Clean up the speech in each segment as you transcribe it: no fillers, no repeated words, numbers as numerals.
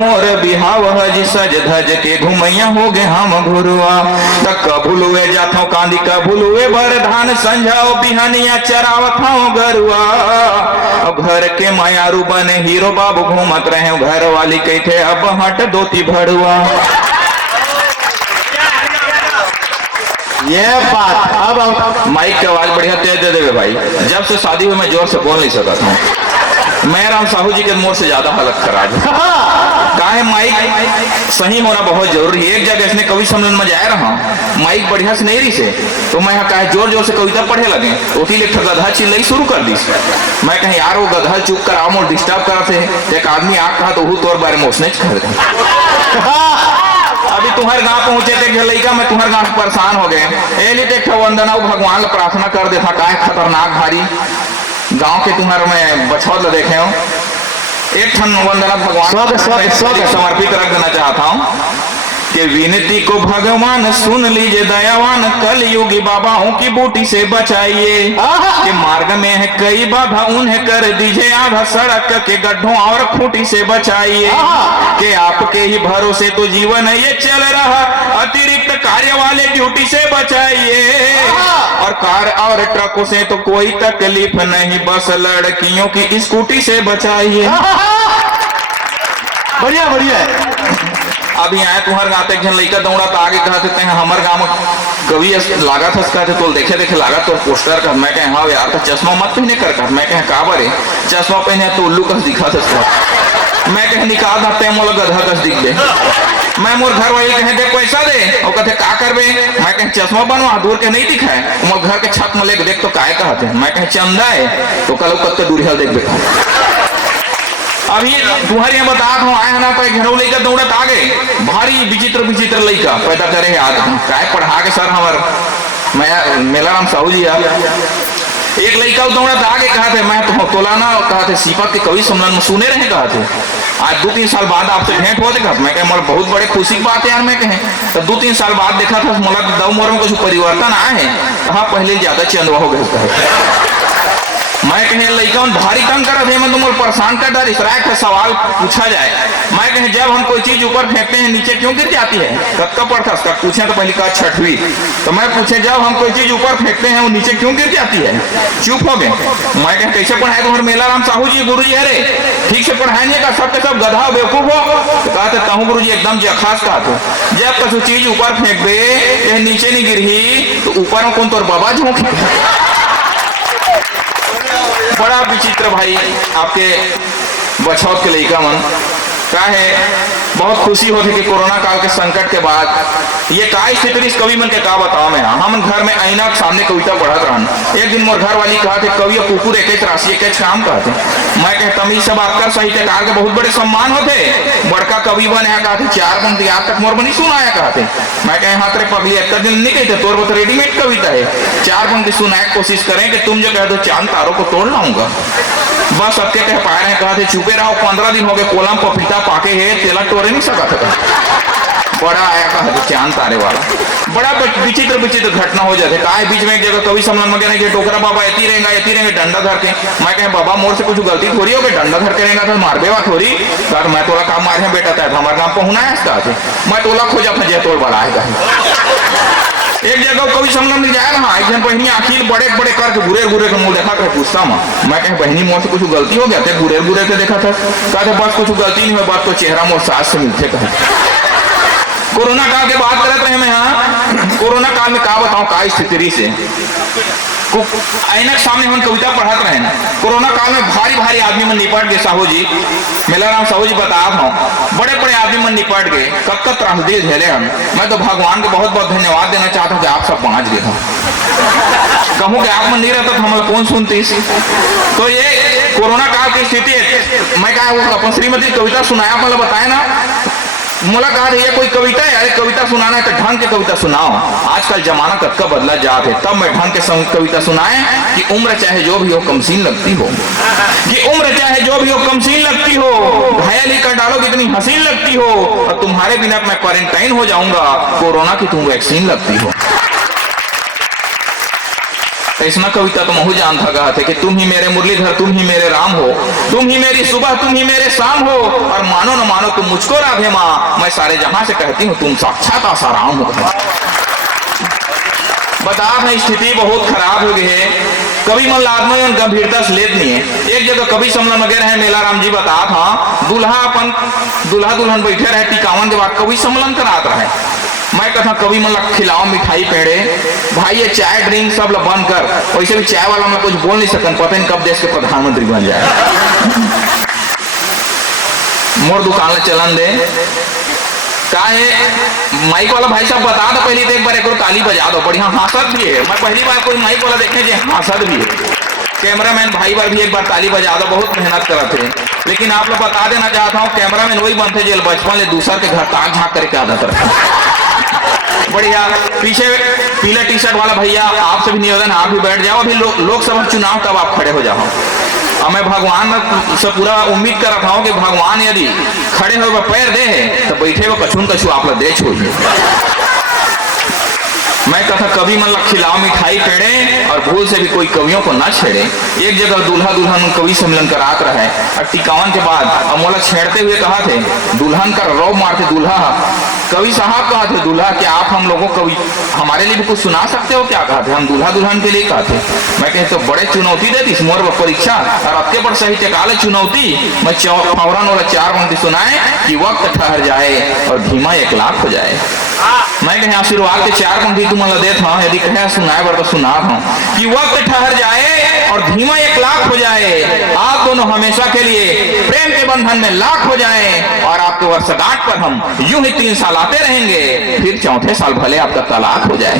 मोर बिहाव हज सज धज के घुमैया हो गे हम घुरुआ तक भुलुए जाथो कांदी का भुलुए भर धान संझाओ बिहनिया चरावत हूँ गरुआ अब घर के मायारू बने हीरो बाबू घूमत रहे घर वाली कहते अब हट दोती भड़ुआ। ये बात अब माइक की आवाज बढ़िया तेज दे देवे भाई। जब से शादी हुई मैं जोर से बोल नहीं सकता हूँ। मैं राम साहू जी के मोर से ज्यादा हालत खराब है। काहे माइक सही होना बहुत जरूरी है। एक जगह इसने कवि सम्मेलन में जाए रहा माइक बढ़िया से नहीं रही से तो मैं कहा जोर जोर से कविता पढ़े लगे तो गधा चिल्लाई शुरू कर दी। मैं कहीं यार वो गधा चुप कर आम और डिस्टर्ब करते एक आदमी आग कहा तो तोर बारे में उसने कर दे। अभी तुम्हारे गांव पहुंचे थे लड़का में तुम्हारे गांव परेशान हो गए एक वंदना भगवान ला प्रार्थना कर देता का खतरनाक भारी गांव के तुम्हारे में बछौत देखे हो एक ठन वंदना भगवान समर्पित रख देना चाहता हूँ कि विनती को भगवान सुन लीजिए दयावान कल युगी बाबाओं की बूटी से बचाइए कि मार्ग में है कई बाधा उन्हें कर दीजिए आधा सड़क के गड्ढों और खूंटी से बचाइए कि आपके ही भरोसे तो जीवन ये चल रहा अतिरिक्त कार्य वाले ड्यूटी से बचाइए और कार और ट्रकों से तो कोई तकलीफ नहीं बस लड़कियों की स्कूटी से बचाइए। बढ़िया बढ़िया। अभी आए तुम्हारे गाँव एक जन लड़का दौड़ा तो आगे कहते हैं हमारे गाँव में कवि लागत हंस कहते तो देखे लागत तो पोस्टर का मैं कहें हाँ यार तो चश्मा मत पहने कर मैं कहें का बरे चश्मा पहने तो उल्लू कस दिखा था मैं कहें निकाल देते मोला गधा कस दिख दे। मैं मोर घर वाली कहे दे पैसा दे और कहते का करबे मैं कहें चश्मा बनवा दूर के नहीं दिखाए मोर घर के छत में लेके देख तो काय कहते मैं कहें चंदा है तो कल कत्ते दूर हल देख बेटा। अभी तुम्हारे यहाँ बता हूँ आए ना तो घरों लड़का दौड़त आगे भारी विचित्र विचित्र लड़का पैदा करे याद काय पढ़ा के सर हमार मैं मेला राम साहू जी एक लड़का दौड़त आगे कहा थे मैं तो तोलाना कहा थे सीपत के कवि सम्मेलन में सुने रहे कहा थे आज 2-3 साल बाद आपसे भेंट हो देखा मैं कह बहुत बड़े खुशी की बात है यार मैं कहें तो 2-3 साल बाद देखा था मोला दो मोर में कुछ परिवर्तन आए हैं कहा पहले ज्यादा चंदवा हो गया मैं कहें लड़का भारी तंग कर रहे मैं तुम परेशान कर डर इस राय का सवाल पूछा जाए मैं कहें जब हम कोई चीज ऊपर फेंकते हैं नीचे क्यों गिर जाती है कब का पढ़ता तब पूछे तो पहली कहा छठवीं तो मैं पूछे जब हम कोई चीज ऊपर फेंकते हैं वो नीचे क्यों गिर जाती है चुप हो गए। मैं कहें कैसे पढ़ाए तुम्हारे मेला राम साहू जी गुरु जी अरे ठीक से पढ़ाएंगे का सब के सब गधा बेवकूफ हो तो कहते तहु गुरु जी एकदम खास कहा तो जब कछु चीज ऊपर फेंक दे नीचे नहीं गिरी तो ऊपर में कौन तोर बाबा झोंके। बड़ा विचित्र भाई आपके बछौत के लड़का मन का है बहुत खुशी होती कि कोरोना काल के संकट के बाद ये का स्थिति इस कवि मन के का बताओ मैं हम घर में आईना सामने कविता पढ़त रहन एक दिन मोर घर वाली कहा थे कवि कुकुर एक राशि एक काम कहते मैं कहता मैं सब आपका साहित्यकार के बहुत बड़े सम्मान होते बड़का कवि बने कहते 4 पंक्ति आज तक मोर बनी सुनाया कहते मैं कहे हाथ रे पगली एक दिन नहीं कहते तोर बहुत रेडीमेड कविता है 4 पंक्ति सुनाए कोशिश करें कि तुम जो कह दो चांद तारों को तोड़ लाऊंगा बस सबके कह पा रहे हैं कहा थे चुपे रहो 15 दिन हो गए कोलम पपीता पाके है तेला टोरे नहीं सका था बड़ा आया कहा चांद तारे वाला बड़ा विचित्र विचित्र घटना हो जाते का बीच में एक जगह कवि सम्मेलन में कहने टोकरा बाबा एती रहेंगे डंडा धर के मैं कहे बाबा मोर से कुछ गलती थोड़ी हो गई डंडा धर के रहेगा तो मार देवा थोड़ी कहा मैं तोला काम मारे बेटा था हमारे गाँव पहुना है इसका मैं तोला खोजा अपना जय तोड़ बड़ा है एक जगह कवि सम्मेलन में जाए रहा एक जन बहनी आखिर बड़े बड़े करके बुरे बुरे का मुंह देखा कर पूछता मैं कहीं बहनी मोर से कुछ गलती हो गया थे बुरे बुरे से देखा था कहते बस कुछ गलती नहीं हुई बात तो चेहरा मोर सास से मिलते कहे कोरोना काल के बात करते रहे मैं यहाँ कोरोना काल में का बताऊं का स्थिति से ऐनक सामने हम कविता पढ़ते रहे ना कोरोना काल में भारी भारी आदमी मन निपट गए साहू जी मेला राम साहू जी बता हूँ बड़े बड़े आदमी मन निपट गए कब त्रासदी झेले हम मैं तो भगवान को बहुत बहुत धन्यवाद देना चाहता हूँ कि आप सब पहुंच गए था कहूँ कि आप मन नहीं रहता तो हमें कौन सुनती तो ये कोरोना काल की स्थिति है मैं कहा अपन श्रीमती कविता सुनाया मतलब बताए ना मोला कहा ये कोई कविता है अरे कविता सुनाना है तो ढंग के कविता सुनाओ आजकल जमाना कब बदला जात है तब मैं ढंग के कविता सुनाए कि उम्र चाहे जो भी हो कमसीन लगती हो कि उम्र चाहे जो भी हो कमसीन लगती हो घायल ही कर डालो कितनी हसीन लगती हो और तुम्हारे बिना मैं क्वारंटाइन हो जाऊंगा कोरोना की तुम वैक्सीन लगती हो। ऐसा कविता तो महू जान था गा थे कि तुम ही मेरे मुरलीधर, तुम ही मेरे राम हो, तुम ही मेरी सुबह, तुम ही मेरे शाम हो, और मानो न मानो तुम मुझको राधे माँ, मैं सारे जहां से कहती हूँ तुम साक्षात आसाराम हो। बता है स्थिति बहुत खराब हो गई है। कभी मन आदमी गंभीरता से लेत नहीं है। एक जगह कभी सम्मेलन में गए रहे, मेला राम जी बता था दूल्हा दुल्हन बैठे रहे टिकावन के बाद कभी सम्मेलन करात रहे। मैं कथा कभी मन खिलाओ मिठाई पेड़े भाई, ये चाय ड्रिंक सब बंद कर, वैसे भी चाय वाला मैं कुछ बोल नहीं सकन, पता नहीं कब देश के प्रधानमंत्री बन जाए। मोर दुकान ले चलन दे का है माइक वाला भाई साहब बता दो पहले तो एक बार एक ताली बजा दो, बढ़िया हासद भी है। मैं पहली बार कोई माइक वाला देखे जो हासद भी है। कैमरामैन भाई बार भी एक बार ताली बजा दो, बहुत मेहनत करते हैं। लेकिन आप लोग बता देना चाहता हूँ कैमरामैन वही बनते जो बचपन ले दूसर के घर ताक झाँक करके आदत रखते। बढ़िया पीछे पीला टी शर्ट वाला भैया आपसे भी निवेदन, आप भी बैठ जाओ, अभी लोकसभा चुनाव तब आप खड़े हो जाओ। और मैं भगवान से पूरा उम्मीद कर रखा हूँ कि भगवान यदि खड़े हो पैर दे तो बैठे हुए कछुन कछु आप लोग दे छोड़िए। मैं कथा कभी मन खिलाओ मिठाई पेड़े और भूल से भी कोई कवियों को ना छेड़े। एक जगह दूल्हा दुल्हन कवि सम्मेलन करात रहे और टिकावन के बाद अमोला छेड़ते हुए कहा थे दुल्हन का रौब मारते दूल्हा, कवि साहब कहा थे दूल्हा कि आप हम लोगों कवि हमारे लिए भी कुछ सुना सकते हो क्या? कहा थे हम दूल्हा दुल्हन के लिए कहा थे। मैं कहे तो बड़े चुनौती देती इस मोर परीक्षा और आपके पर साहित्य काले चुनौती। मैं फौरन वाला 4 पंक्ति सुनाए कि वक्त ठहर जाए और धीमा 1 लाख हो जाए। मैं कहे आशीर्वाद के 4 पंक्ति तुम देता हूँ, यदि कहे सुनाए बार तो सुना हूँ कि वक्त ठहर जाए और धीमा 1 लाख हो जाए, आप दोनों हमेशा के लिए प्रेम के बंधन में लाख हो जाए और आपके वर्षगांठ पर हम यूं ही 3 साल आते रहेंगे, फिर 4थे साल भले आपका तलाक हो जाए।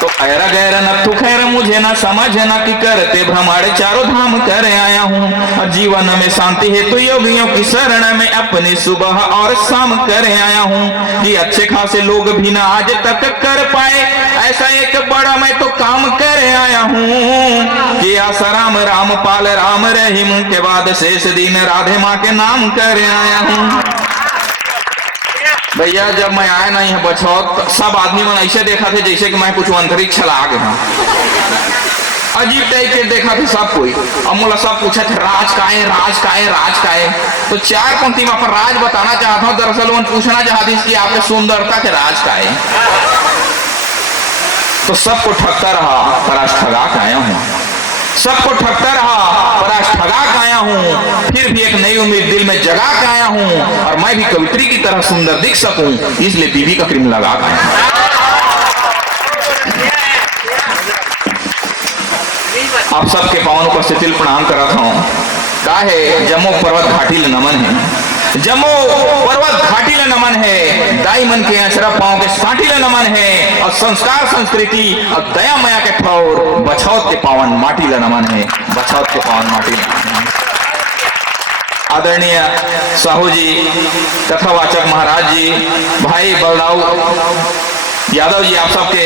तो ऐरा गैरा न तू खैर मुझे ना समझ ना कि करते भ्रमण चारों धाम कर आया हूँ। जीवन में शांति है तो योगियों की शरण में अपनी सुबह और शाम कर आया हूँ। कि अच्छे खासे लोग भी ना आज तक कर पाए ऐसा एक बड़ा मैं तो काम कर आया हूँ। कि आसाराम रामपाल राम रहीम के बाद शेष दिन राधे माँ के नाम कर आया हूँ। भैया जब मैं आया नहीं है बछौत सब आदमी मन ऐसे देखा थे जैसे कि मैं कुछ अंतरिक्ष चला गया, अजीब टाइप के देखा थे सब कोई। अब मुला सब पूछा थे राज का है, राज का है, राज का है। तो 4 पंक्ति में पर राज बताना चाहता हूँ। दरअसल वो पूछना चाहती कि आपके सुंदरता के राज का है। तो सबको ठगता रहा पर आज ठगा के आया हूँ, सबको ठगता रहा पर आज ठगा के आया हूँ। फिर भी एक नई उम्मीद दिल में जगा के आया हूँ और मैं भी कवित्री की तरह सुंदर दिख सकूं, इसलिए बीवी का क्रीम लगा के आया हूँ। आप सबके पावन उपस्थिति प्रणाम करता हूँ। का है जम्मू पर्वत घाटी ले नमन है, जम्मू पर्वत घाटी ले नमन है, दाई मन के अचरा पाँव के साटी ले नमन है और संस्कार संस्कृति और दया माया के ठौर बछौत के पावन माटी ले नमन है, बछौत के पावन माटी ले नमन है। आदरणीय साहू जी, कथावाचक महाराज जी, भाई बलदाऊ यादव जी, आप सबके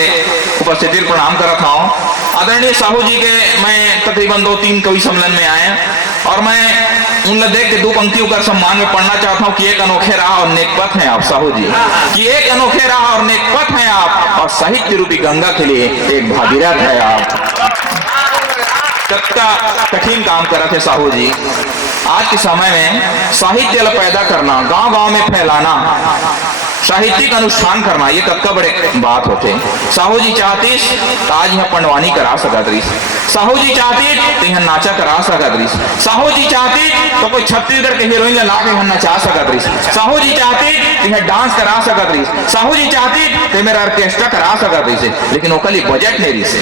उपस्थिति प्रणाम करता हूँ। आदरणीय साहू जी के मैं तकरीबन 2-3 कवि सम्मेलन में आए और मैं उन देख के 2 पंक्तियों का सम्मान में पढ़ना चाहता हूँ कि एक अनोखे राह और नेकपथ हैं आप साहू जी, कि एक अनोखे राह और नेकपथ हैं आप और साहित्य रूपी गंगा के लिए एक भागीरथ है आप। कितना कठिन काम कर रहे थे साहू जी। आज के समय में साहित्य पैदा करना, गांव-गांव में फैलाना, साहित्यिक अनुष्ठान करना, ये कक्का बड़े बात होते। साहू जी चाहती तो आज यहाँ पंडवानी करा सकत रही, साहू जी चाहती तो यहाँ नाचा करा सकत रही, साहू जी चाहती तो कोई छत्तीसगढ़ के हीरोइन ला के यहाँ नचा सकत रही, साहू जी चाहती तो यहाँ डांस करा सकत रही, साहू जी चाहती तो मेरा ऑर्केस्ट्रा करा सकत रही। लेकिन ओकर लिए बजट नहीं रही से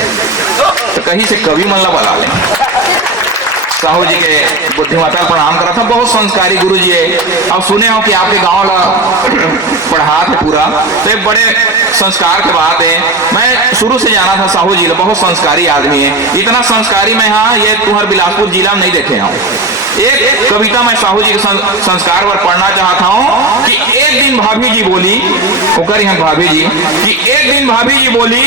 तो कहीं से कवि मन ला बुला ले। साहू जी के बुद्धिमत्ता प्रणाम करा था, बहुत संस्कारी गुरु जी है। अब सुने हो कि आपके गांव ला पढ़ा थे पूरा, तो एक बड़े संस्कार के बात है। मैं शुरू से जाना था साहू जी, बहुत संस्कारी आदमी है। इतना संस्कारी मैं हाँ ये तुम्हारे बिलासपुर जिला में नहीं देखे हूँ। एक कविता मैं साहू जी के संस्कार पर पढ़ना चाहता हूँ कि एक दिन भाभी जी बोली, होकर हम भाभी जी कि एक दिन भाभी जी बोली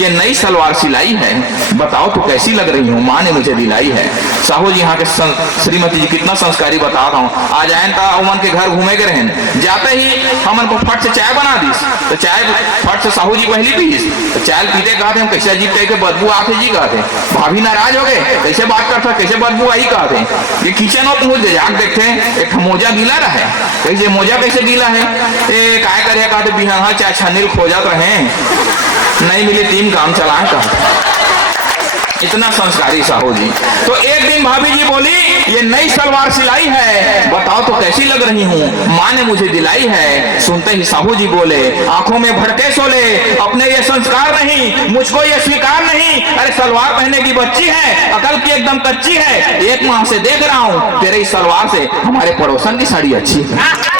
ये नई सलवार सिलाई है, बताओ तो कैसी लग रही हूँ, माँ ने मुझे दिलाई है। साहू जी यहाँ के श्रीमती जी कितना संस्कारी बता रहा हूँ। आज आयन का उमन के घर घूमे के रहन, जाते ही हमन को फट से चाय बना दीस, तो चाय फट से साहू जी पहली पीस, तो चाय पीते कहते हम कैसे अजीब कह के बदबू आते जी कहते, भाभी नाराज हो गए, कैसे बात करता, कैसे बदबू आई कहते। ये किचन में पहुंच गए, जाके देखते एक मोजा गीला रहे, कैसे मोजा कैसे गीला है, काय करे कहते बिहार चाय छानील खोजत रहे, नहीं मिले 3 काम चलाए कहते। इतना संस्कारी साहू जी। तो एक दिन भाभी जी बोली ये नई सलवार सिलाई है, बताओ तो कैसी लग रही हूँ, माँ ने मुझे दिलाई है। सुनते ही साहू जी बोले आंखों में भड़के सोले, अपने ये संस्कार नहीं, मुझको ये स्वीकार नहीं, अरे सलवार पहने की बच्ची है, अकल की एकदम कच्ची है, 1 माह से देख रहा हूँ तेरे इस सलवार से हमारे पड़ोसन की साड़ी अच्छी है।